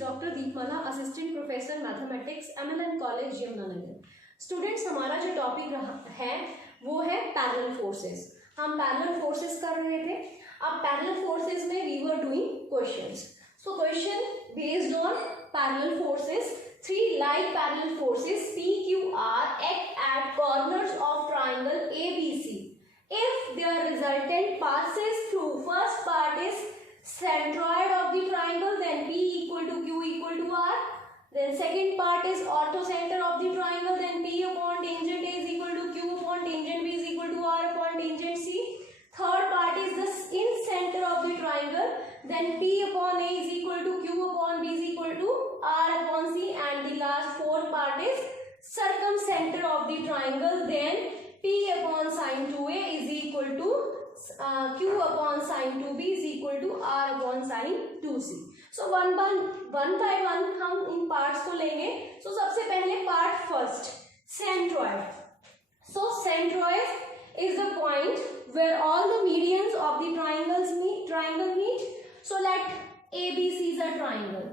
Doctor Deepmala, assistant professor mathematics, MLN college Yamunanagar. Students, हमारा जो topic है वो है पैरेलल फोर्सेस। हम पैरेलल फोर्सेस कर रहे थे। अब पैरेलल फोर्सेस में we were doing questions. So question based on parallel forces, 3 like parallel forces PQR act at corners of triangle ABC. If their resultant passes through, first part is centroid of the triangle, then P equal to Q equal to R. Then second part is orthocenter of the triangle, then P upon tangent A is equal to Q upon tangent B is equal to R upon tangent C. Third part is the in center of the triangle, then P upon A is equal to Q upon B is equal to R upon C, and the last fourth part is circumcenter of the triangle, then P upon sin 2A is equal to Q upon sin 2B is equal to R upon sin 2C. So one by one हम इन parts को लेंगे। So सबसे पहले part first, centroid. So centroid is the point where all the medians of the triangle meet. So let ABC is a triangle.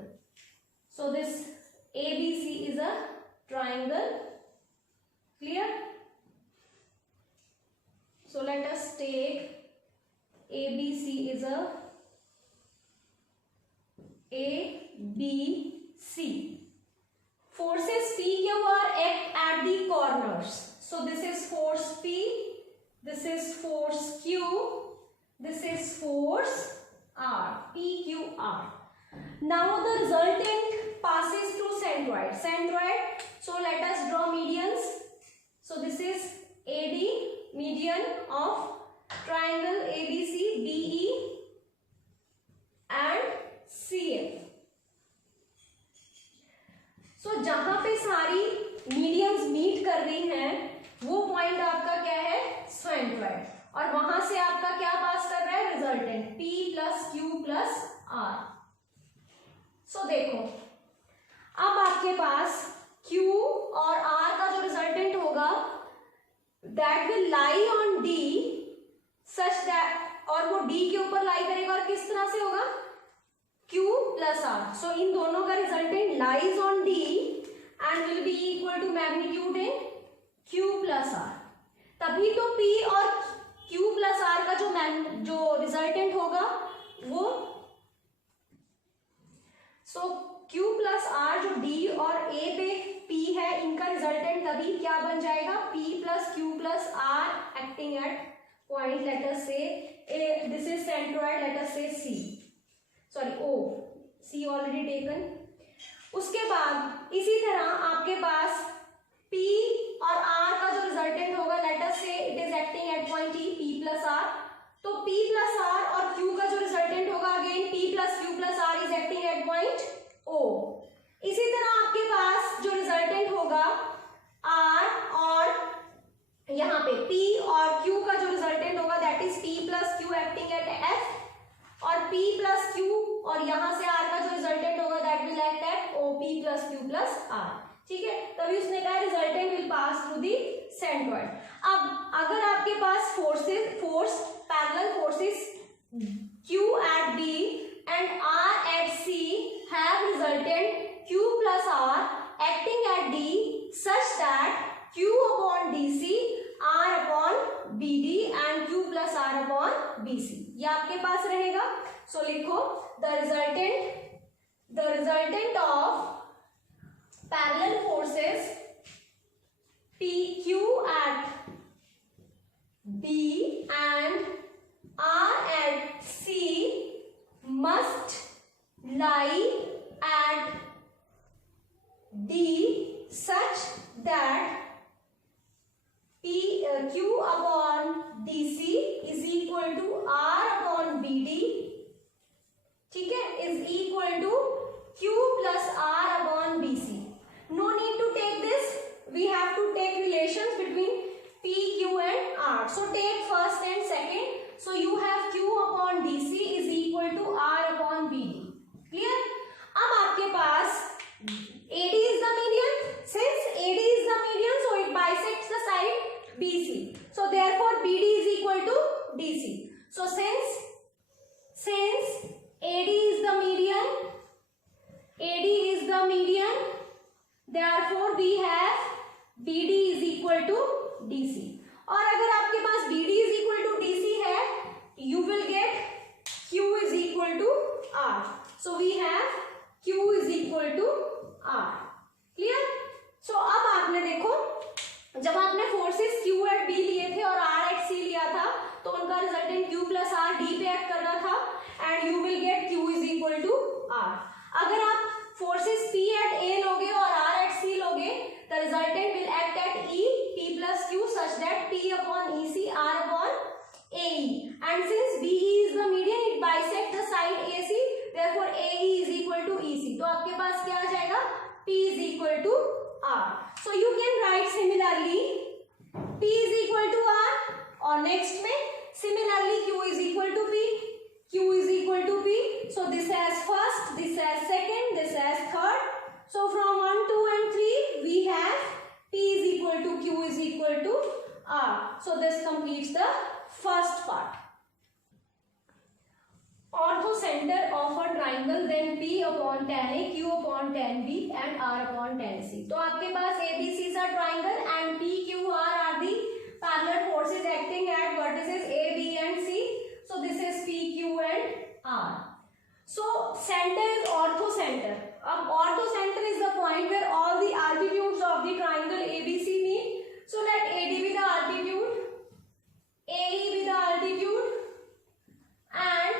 So this ABC is a triangle. Clear? So let us take ABC is a ABC. Forces PQR act at the corners. So this is force P, this is force Q, this is force R, PQR. Now the resultant passes through centroid. So let us draw medians. So this is AD, median of triangle ABC, BE and CF. So जहां पे सारी medians meet कर रही हैं वो point आपका क्या है, सेंट्रॉइड, और वहां से आपका क्या पास कर रहा है, resultant P plus Q plus R. सो देखो, अब आपके पास Q और R का जो रिजल्टेंट होगा that will lie on D such that, और वो D के ऊपर लाई करेगा, और किस तरह से होगा, Q plus R. So इन दोनों का resultant lies on D and will be equal to magnitude in Q plus R. तभी तो P और Q plus R का जो रिजल्टेंट होगा वो, so Q plus R जो D और A पे P है, इनका रिजल्टेंट तभी क्या बन जाएगा, P plus Q plus R acting at point, let us say A, this is centroid, let us say C, sorry O, C already taken. उसके बाद इसी तरह आपके पास P और R का जो रिजल्टेंट होगा, let us say it is acting at point E, P plus R, तो P plus R और Q का जो रिजल्टेंट होगा again P plus Q plus R is acting at point O. इसी तरह आपके पास जो रिजल्टेंट होगा R और यहाँ पे P और Q का जो रिजल्टेंट होगा that is P plus Q acting at F, और P प्लस Q और यहाँ से R का जो रिजल्टेंट होगा that will act at OP plus Q plus R. ठीक है, तभी उसने कहा resultant will pass through the centroid. अब अगर आपके पास force parallel forces Q at B and R at C have resultant Q plus R acting at D such that Q upon DC, R upon BD and Q plus R upon BC. ये आपके पास रहेगा. So लिखो the resultant of parallel forces PQ at B and R at C must lie at D such that Q upon DC is equal to R upon BD, ठीक है, is equal to Q plus R upon BC. No need to take this, we have to take relations between P, Q and R. So take first and second. So you have Q upon DC is equal to R upon BD. Clear? अब आपके पास AD is the median. Since AD is the median, so it bisects the side BC. So therefore BD is equal to DC. So since AD is the median the median, therefore we have BD is equal to DC. और अगर आपके पास BD is equal to DC है, you will get Q is equal to R. So we have Q is equal to R. Clear? So अब आपने देखो, जब आपने forces Q eight B लिए थे और R एट C लिया था, तो उनका resultant Q plus R D पे एक्ट कर रहा था and you will get Q is equal to R. अगर आप फोर्सेस P एट A लोगे और R एट C लोगे, the resultant will act eight E P plus Q such that P upon EC R upon AE, and since BE is the median, it bisect the side AC, therefore AE is equal to EC. तो आपके पास क्या आ जाएगा? P is equal to R. So you can write similarly P is equal to R, और next में similarly Q is equal to P, Q is equal to P. So this has first, this has second, this has third. So from 1, 2 and 3 we have P is equal to Q is equal to R. So this completes the first part. Orthocenter of a triangle, then P upon tan A, Q upon tan B and R upon tan C. तो आपके पास ABC is a triangle and P, Q, R are the parallel forces acting at vertices A, B and C. So this is P, Q and R. So center is orthocenter. अब orthocenter is the point where all the altitudes of the triangle ABC meet. So let AD be the altitude, AE be the altitude and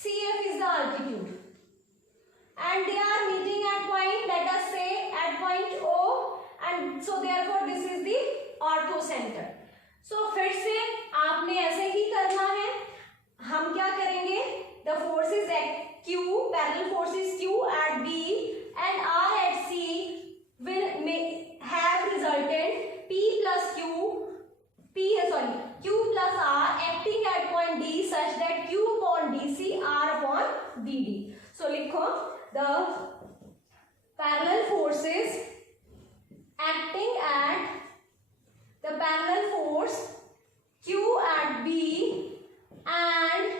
CF is the altitude, and they are meeting at point, let us say at point O, and so therefore this is the orthocenter. So फिर से आपने ऐसे ही करना है. हम क्या करेंगे? The forces at Q, parallel forces Q at B and R at C will have resultant Q plus R acting at point D such that Q upon DC, R upon BD. So लिखो, the parallel forces acting at the parallel force Q at B and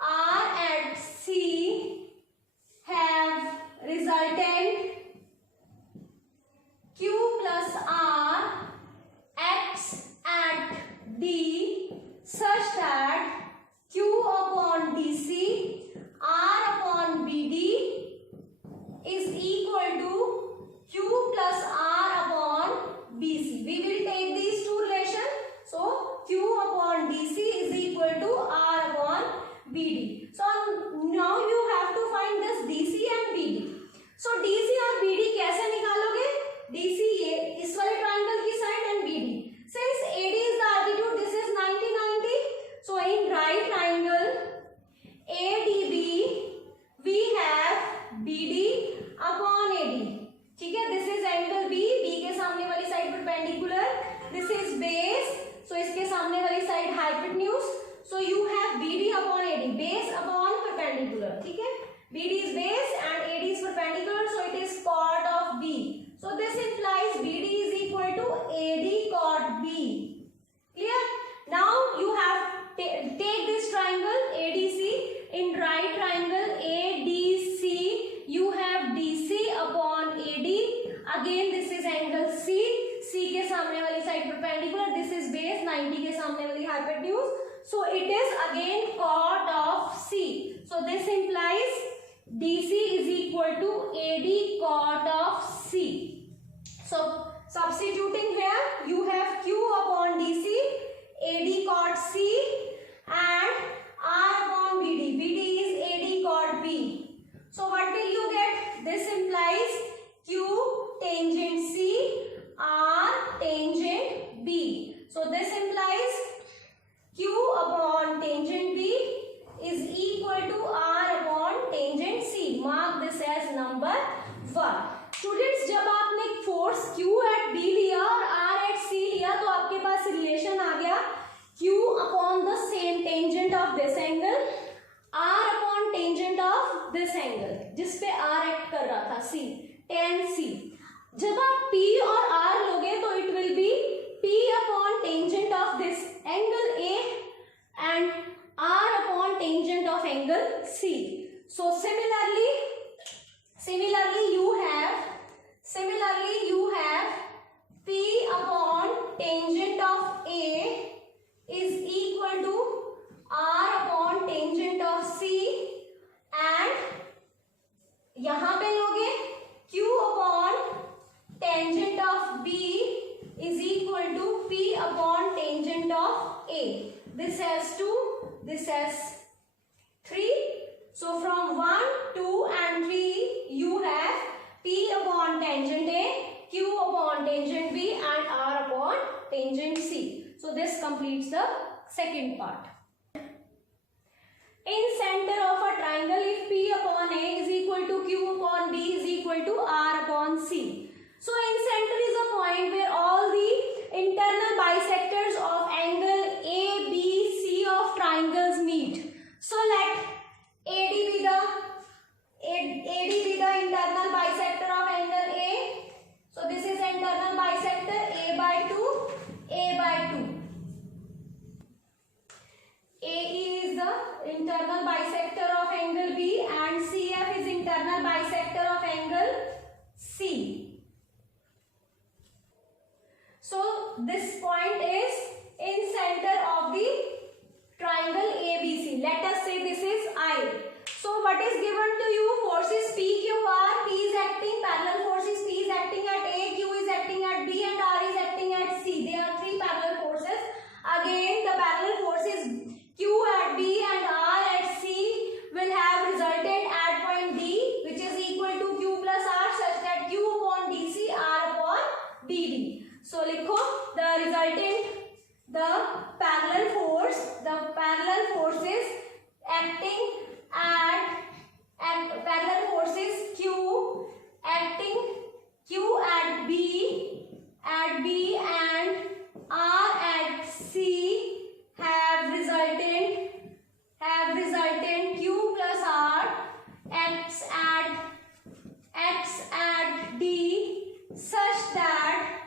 R at C have resultant Q plus R acts at D such that Q upon DC, R upon BD is equal to Q plus R upon BC. We will take these two relations. So Q upon DC is equal to R upon BD. So now you have to find this DC and BD. So DC और BD कैसे निकालोगे? DC ये इस वाले triangle की side and BD. Since AD is the altitude, this is 90, 90. So in right triangle ADB, we have BD upon AD. ठीक है? This is angle B. B के सामने वाली side perpendicular. This is base. So इसके सामने वाली side hypotenuse. So you have BD upon AD. Base upon perpendicular. ठीक है? BD is base and AD is perpendicular. So it is chord of B. So this implies BD is equal to AD chord B. Clear? Now you have take this triangle ADC. In right triangle ADC, you have DC upon AD. Again this is angle C. C के सामने वाली side perpendicular. This is base. 90 के सामने वाली hypotenuse. So it is again chord of C. So this implies DC is equal to AD chord of C. So substituting here, you have Q upon DC, AD chord C and R upon BD. BD is AD chord B. So what will you get? This implies Q tangent C, R tangent B. So this implies Q upon tangent B is equal to R upon tangent C. Mark this as number 1. Students, जब आपने force Q at B लिया और R at C लिया तो आपके पास relation आ गया Q upon the same tangent of this angle, R upon tangent of this angle, जिस पे R act कर रहा था C, tan C. जब आप P और R लोगे तो it will be P upon tangent of this angle A and R upon tangent of angle C. So similarly यहाँ पे लोगे Q upon tangent of B is equal to P upon tangent of A. This has 2, this has 3. So from 1, 2 and 3 you have P upon tangent A, Q upon tangent B and R upon tangent C. So this completes the second part. In center of a triangle, if P upon A is equal to Q upon B is equal to R upon C. So in center is a point where all the internal bisectors of angle A, B, C of triangles meet. So let AD be the internal bisector of angle A. So this is internal bisector A by 2, A by 2. AE is the internal bisector of angle B and CF is internal bisector of angle C. So this point is in center of the triangle ABC. Let us say this is I. So what is given to you? Forces PQR. P is acting, parallel forces. P is acting at A, Q is acting at B and R is acting at C. There are three parallel forces. Again the parallel forces Q at B and R at C will have resultant at point D, which is equal to Q plus R, such that Q upon DC, R upon DD. So लिखो the resultant, the parallel forces acting at parallel forces Q acting Q at B and R at C have resultant Q plus R acts at D such that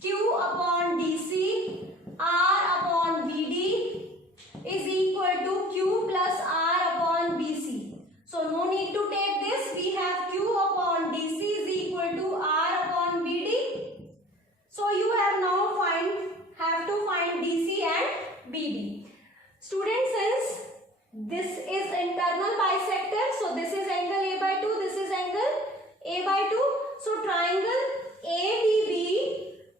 Q upon DC, R upon BD is equal to Q plus R upon BC. So no need to take this. We have Q upon DC is equal to R upon BD. So you have now have to find DC and BD. Students, since this is internal bisector, so this is angle A by 2, this is angle A by 2. So triangle ADB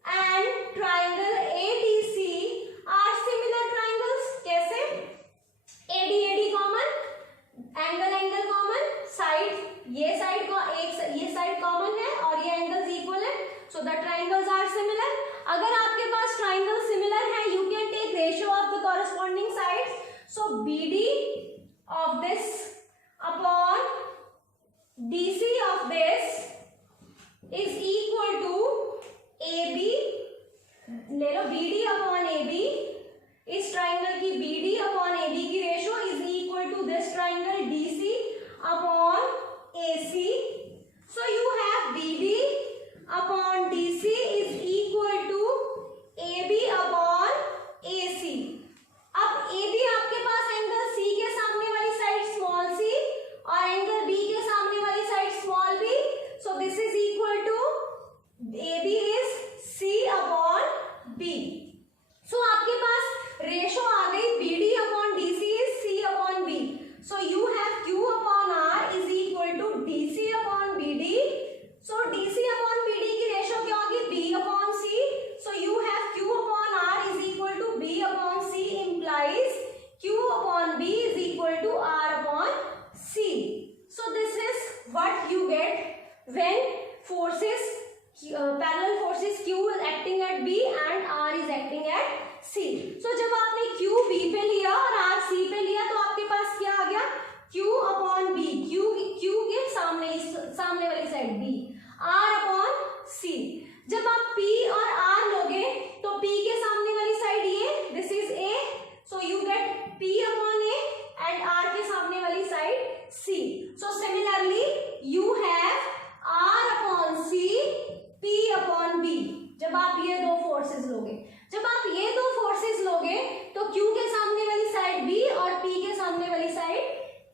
and triangle ADC are similar triangles. कैसे? AD common, angle common, side ये side common है और ये angles equal है. So the triangles are similar. अगर आपके पास triangle similar है, you can take ratio of the corresponding sides. So BD of this upon DC of this is equal to AB. ले लो BD upon AB. इस triangle की BD upon AB की ratio is equal to this triangle DC upon AC. So you have BD upon DC is equal to AB upon AC. अब AB आपके पास angle C के सामने वाली side small c और angle B के सामने वाली side small b. So this is equal to AB is C upon B. So आपके पास रेशो आ गई BD upon DC is C upon B. So you have Q upon R is equal to DC upon BD. So DC upon BD की ratio क्या होगी? B upon C. So you have Q upon R is equal to B upon C implies Q upon B is equal to R upon C. So this is what you get when parallel forces Q is acting at B and R is acting at C. So जब आपने Q B पे लिया और R C पे लिया तो आपके पास क्या आ गया? Q upon B, Q के सामने वाली side B, R upon C. जब आप P और R लोगे तो P के सामने वाली साइड ये, this is A, so you get P upon A and R के सामने वाली side C. So similarly you have R upon C, P upon B. जब आप ये दो फोर्सेस लोगे, तो Q के सामने वाली साइड B और P के सामने वाली side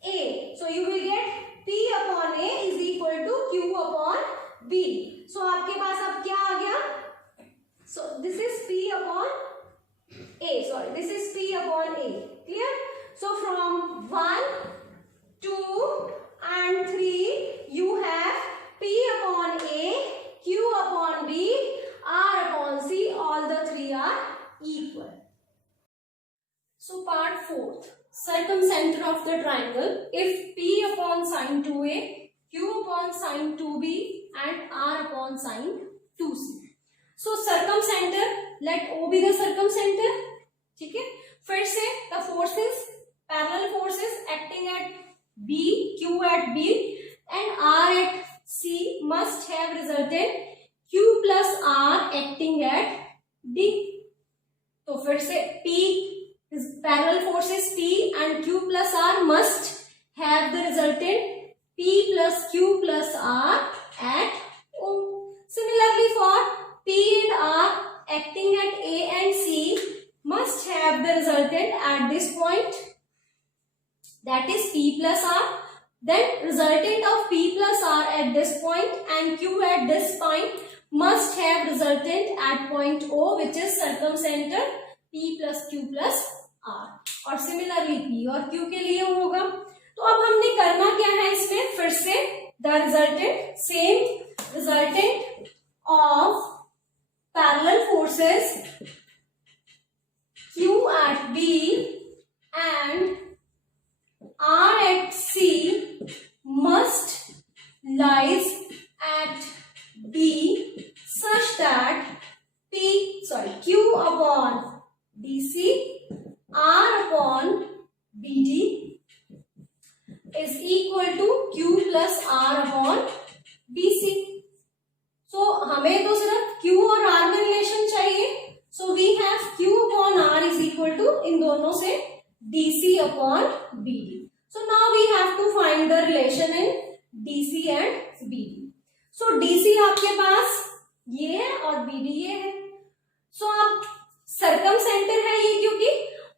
A. So you will get P upon A is equal to Q upon B. So आपके पास अब क्या आ गया? So this is P upon A. Sorry, this is P upon A. Clear? So from 1, 2 and 3 2a, q upon sin 2b and r upon sin 2c. So circumcenter, let O be the circumcenter. ठीक है, फिर से the forces, parallel forces acting at B, Q at B and R at C must have resulted Q plus R acting at D. तो फिर से P, parallel forces P and Q plus R must have the resultant P plus Q plus R at O. Similarly for P and R acting at A and C must have the resultant at this point, that is P plus R. Then resultant of P plus R at this point and Q at this point must have resultant at point O, which is circumcenter P plus Q plus R. और similarly P और Q के लिए होगा. तो अब हमने करना क्या है इसमें, फिर से the resultant, same resultant of parallel forces Q at B and R at C must lies at B such that Q upon DC, R upon BD is equal to Q plus R upon BC. So हमें तो सिर्फ Q और R में relation चाहिए. So we have Q upon R is equal to इन दोनों से DC upon BD. So now we have to find the relation in DC and BD. So DC आपके पास ये है और BD ये है. So आप circumcenter है ये क्योंकि,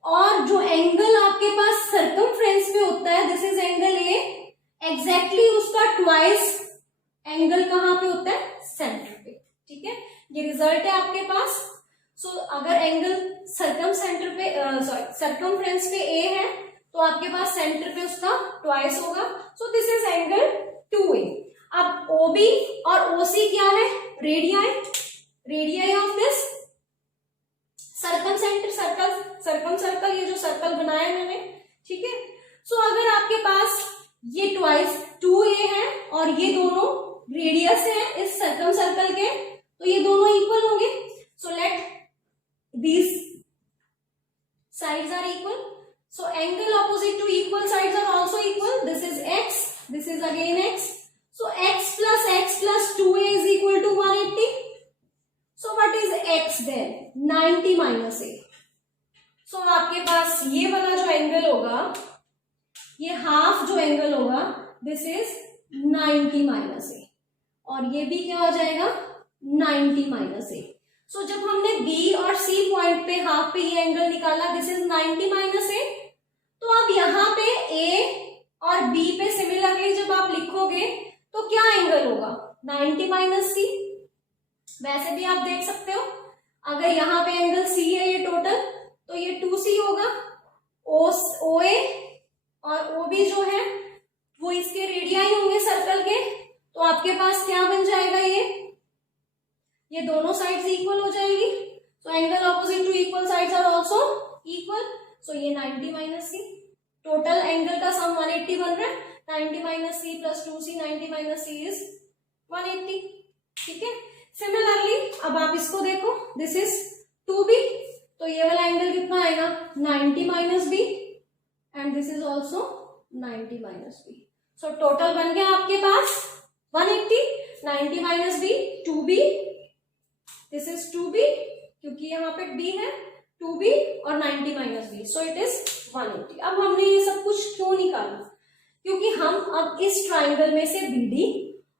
और जो एंगल आपके पास सर्कमफ्रेंस में होता है, this is angle A, exactly उसका ट्वाइस एंगल कहाँ पे होता है, सेंटर पे. ठीक है, ये रिजल्ट है आपके पास. सो अगर एंगल सर्कमसेंटर पे सर्कमफ्रेंस पे ए है तो आपके पास सेंटर पे उसका ट्वाइस होगा. So this is angle 2a. अब OB और OC क्या है, रेडियाई ऑफ दिस सर्कमसेंटर सर्कल, ये जो सर्कल बनाया है मैंने. ठीक है, सो अगर आपके पास ये ट्वाइस 2a है और ये दोनों रेडियस है इस सर्कम सर्कल के, तो ये दोनों इक्वल होंगे. So let these sides are equal. So angle opposite to equal sides are also equal. This is x, this is again x. So x plus 2a is equal to 180. So what is x then? 90 minus a. So आपके पास ये वाला जो angle होगा, ये half जो angle होगा, this is 90 minus a. और ये भी क्या हो जाएगा, 90 minus a. सो जब हमने B और C पॉइंट पे हाफ पे ये एंगल निकाला, दिस इज 90 माइनस ए. तो अब यहाँ पे A और B पे सिमिलरली जब आप लिखोगे तो क्या एंगल होगा, 90 माइनस सी. वैसे भी आप देख सकते हो, अगर यहाँ पे एंगल C है ये टोटल, तो ये 2C होगा. OA और OB जो है वो इसके रेडियाई होंगे सर्कल के. तो आपके पास क्या बन जाएगा, ये दोनों साइड्स इक्वल हो जाएंगी. So angle opposite to equal sides are also equal. So ये 90 माइनस सी, टोटल एंगल का सम 180 बन रहा है. 90 minus C plus 2c, 90 minus C is 180. ठीक है, सिमिलरली अब आप इसको देखो, दिस इज 2b, तो ये वाला एंगल कितना आएगा, 90 minus B and this is also 90 minus B. So total बन गया आपके पास 180. 90 minus B 2b, this is 2b क्योंकि यहाँ पे b है, 2b और 90 minus b, so it is 180. अब हमने ये सब कुछ क्यों निकाला, क्योंकि हम अब इस ट्राइंगल में से BD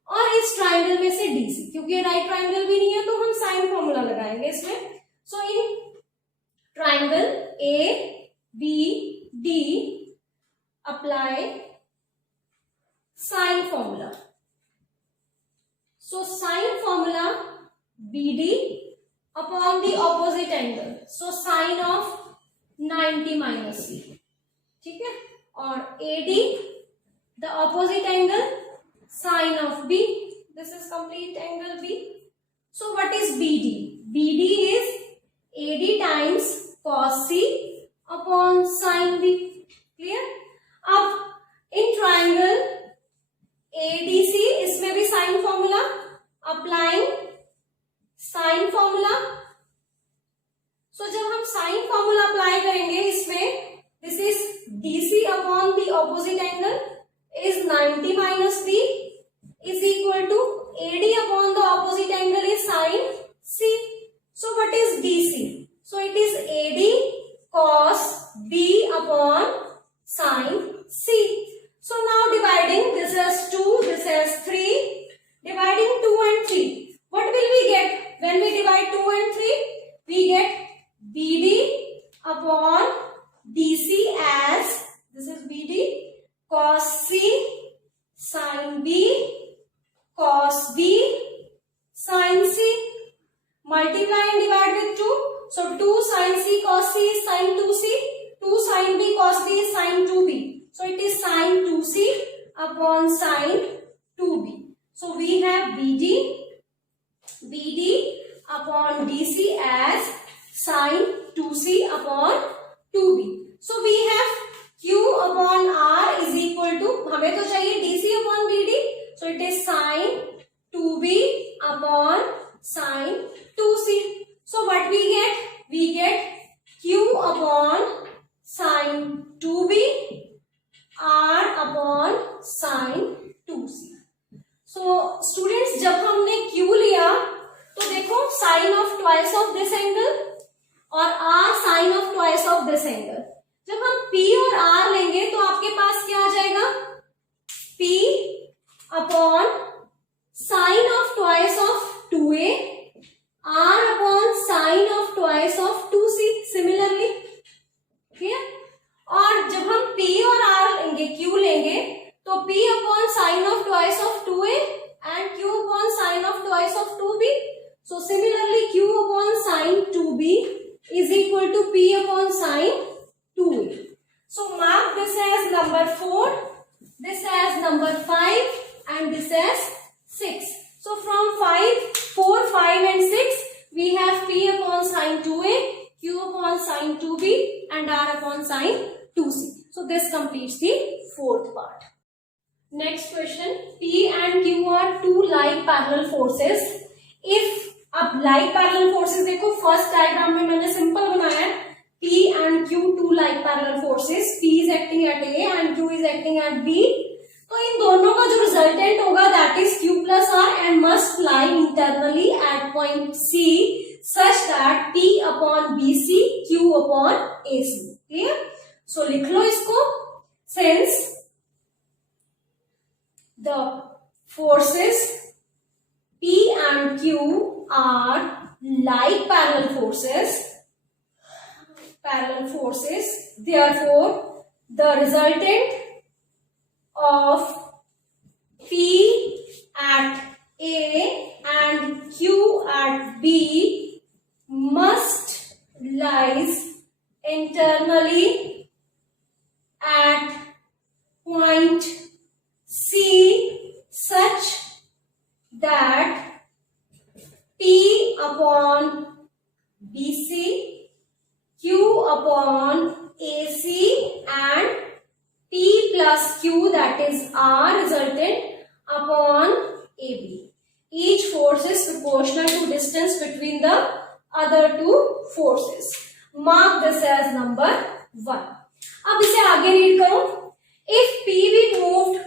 और इस ट्राइंगल में से DC, क्योंकि ये राइट ट्राइंगल भी नहीं है तो हम साइन फॉर्मूला लगाएंगे इसमें. So in triangle ABD apply sine formula. So sine formula BD upon the opposite angle, so sine of 90 minus C. ठीक है, और AD the opposite angle, sine of B. This is complete angle B. So what is BD? BD is AD times cos C upon sine B. Clear? अब in triangle sin B cos B sin C. Multiply and divide with 2. So 2 sin C cos C is sin 2C. 2 sin B cos B is sin 2B. So it is sin 2C upon sin 2B. So we have BD upon DC as sin 2C upon 2B. So we have Q upon R is equal to, हमें तो चाहिए DC upon BD. So it is sin 2B upon sin 2C. So what we get? We get Q upon sin 2B, R upon sin 2C. So students, जब हमने Q लिया तो देखो sin of twice of this angle और R sin of twice of this angle. जब हम P और R लेंगे तो आपके पास क्या आ जाएगा? P upon sin of twice of 2A, R upon sin of twice of 2C. Similarly, clear? और जब हम P और R लेंगे, Q लेंगे, तो P upon sin of twice of 2A and Q upon sin of twice of 2B. So similarly, Q upon sin 2B is equal to P upon sin 2A. So mark this as number 4, this as number 5, and this as 6. So from 4, 5 and 6, we have P upon sin 2A, Q upon sin 2B, and R upon sin 2C. So this completes the fourth part. Next question, P and Q are two like parallel forces. If अब like parallel forces देखो, first diagram में मैंने simple बनाया है, P and Q two like parallel forces, P is acting at A and Q is acting at B. तो इन दोनों का जो रिजल्टेंट होगा that is Q plus R and must lie internally at point C such that P upon BC, Q upon AC. Clear? So लिख लो इसको. Since the forces P and Q are like parallel forces, therefore the resultant of P at A and Q at B must lies internally at point C such that P upon BC, Q upon AC and P plus Q, that is R resultant, upon AB. Each force is proportional to distance between the other two forces. Mark this as number 1. अब इसे आगे read करो. If P be moved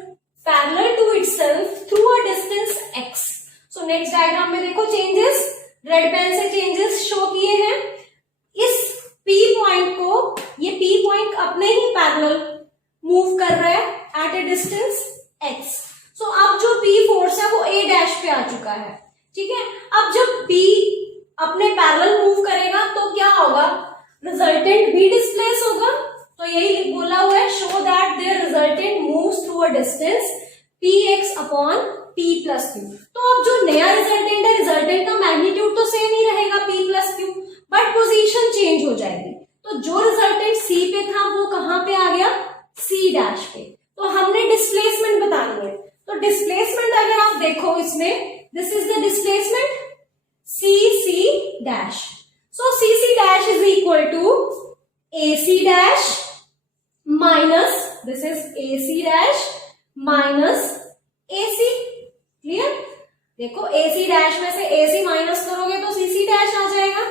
parallel to itself through a distance x. So next diagram में देखो changes, red pen से changes show किए हैं. इस P पॉइंट को, ये P पॉइंट अपने ही पैरेलल मूव कर रहा है एट ए डिस्टेंस x. सो अब जो P फोर्स है वो A डैश पे आ चुका है. ठीक है, अब जब P अपने पैरेलल मूव करेगा तो क्या होगा? रिजल्टेंट भी डिस्प्लेस होगा. तो यही बोला हुआ है, show that their resultant moves through a distance px upon p plus Q. तो अब जो नया रिजल्टेंट है, रिजल्टेंट का मैग्नीट्यूड तो सेम ही रहेगा p plus Q, but position change हो जाएगी. तो जो रिजल्टेंट c पे था वो कहां पे आ गया? c डैश पे. तो हमने डिस्प्लेसमेंट बतानी है. तो डिस्प्लेसमेंट अगर आप देखो इसमें, this is the displacement c dash. So c dash is equal to ac dash minus, this is ac dash minus AC. Clear? देखो AC डैश में से AC माइनस करोगे तो CC डैश आ जाएगा.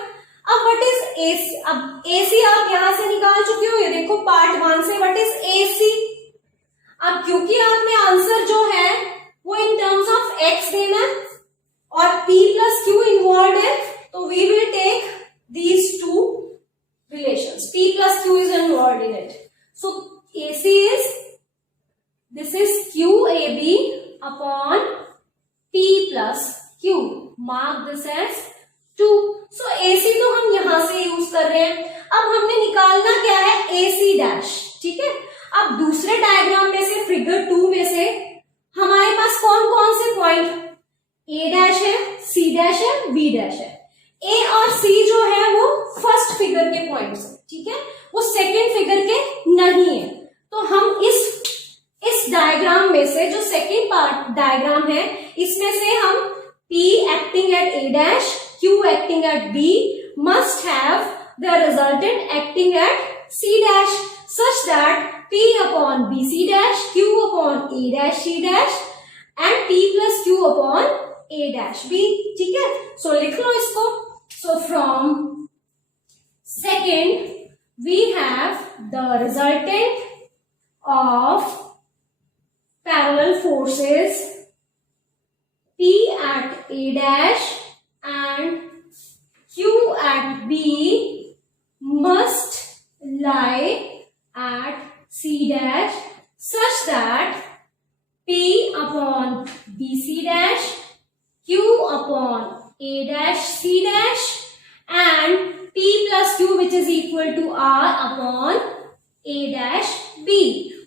अब व्हाट इज AC? अब AC आप यहां से निकाल चुके हो, ये देखो पार्ट 1 से व्हाट इज AC. अब क्योंकि आपने आंसर जो है वो इन टर्म्स ऑफ x देना और P प्लस Q इन्वॉल्व है, तो we will take these two relations. P plus Q is involve in it. So AC is, this is QAB upon P plus Q. Mark this as 2. So AC तो हम यहां से use कर रहे हैं. अब हमने निकालना क्या है? AC dash. ठीक है, अब दूसरे डायग्राम में से, फिगर 2 में से हमारे पास कौन कौन से पॉइंट, ए डैश है, सी डैश है, बी डैश है। ए और सी जो है वो फर्स्ट फिगर के पॉइंट्स है, ठीक है, वो सेकेंड फिगर के नहीं है। तो हम इस डायग्राम में से, जो सेकेंड पार्ट डायग्राम है, इसमें से हम P acting at A dash, Q acting at B must have the resultant acting at C dash such that P upon BC dash, Q upon A dash C dash and P plus Q upon A dash B, ठीक है। So लिख लो इसको। So from second we have the resultant of parallel forces P at A dash and Q at B must lie at C dash such that P upon BC dash, Q upon A dash C dash and P plus Q which is equal to R upon A dash B।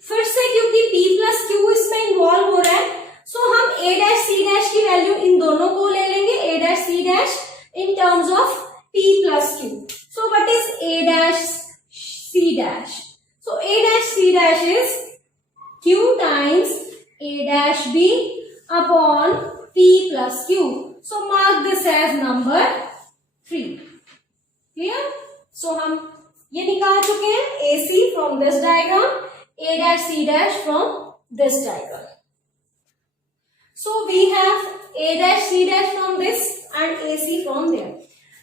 फिर से क्योंकि P plus Q इसमें involve हो रहा है, so हम A dash C dash की value इन दोनों को ले लेंगे, A dash C dash in terms of P plus Q। So what is A dash C dash? So A dash C dash is Q times A dash B upon P plus Q। So mark this as number 3। Clear? So हम ये निकाल चुके हैं AC from this diagram, A dash C dash from this diagram. So we have A dash C dash from this and AC from there.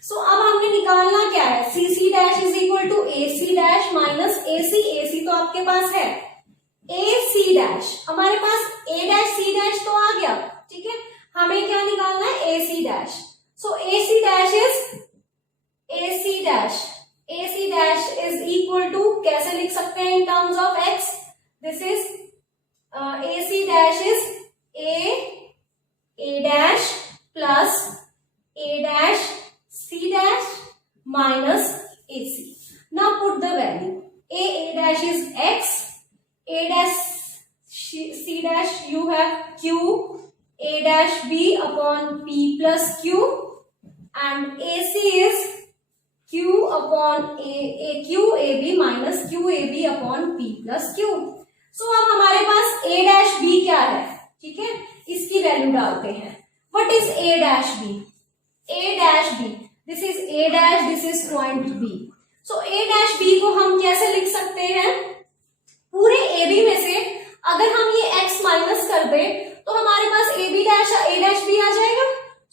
So अब हमने निकालना क्या है, CC dash is equal to AC dash minus AC। AC तो आपके पास है, AC dash हमारे पास A dash C dash तो आ गया, ठीक है। हमें क्या निकालना है, AC dash। So AC dash is AC dash, AC dash is equal to, कैसे लिख सकते हैं इन terms of x, this is AC dash is A dash plus A dash C dash minus AC। Now put the value, A dash is x, A dash C dash you have Q, A dash B upon P plus Q and AC is Q upon Q AB minus Q AB upon P plus Q। So अब हमारे पास A dash B क्या है, ठीक है, इसकी value डालते हैं। What is A dash B? A dash B, this is A dash, this is point B। So A dash B को हम कैसे लिख सकते हैं, पूरे AB में से अगर हम ये x माइनस कर दें तो हमारे पास AB dash A dash B आ जाएगा।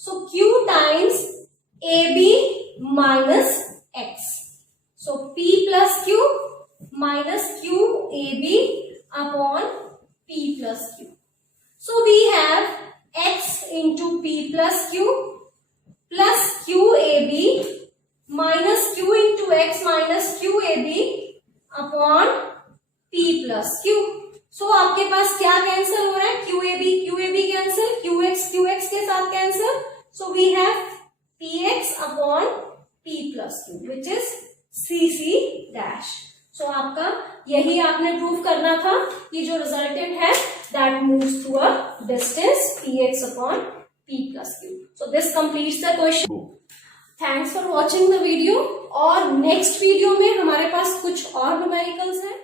So Q times AB minus x, so P plus Q minus Q AB upon P plus Q। So we have x into P plus Q plus QAB minus Q into x minus QAB upon P plus Q। So आपके पास क्या cancel हो रहा है, QAB cancel, QX के साथ cancel. So we have PX upon P plus Q which is CC dash। So आपका यही आपने प्रूव करना था कि जो रिजल्टेंट है that moves to a distance px upon p plus q। So this completes the question। Thanks for watching the video। और next video में हमारे पास कुछ और न्यूमेरिकल्स हैं।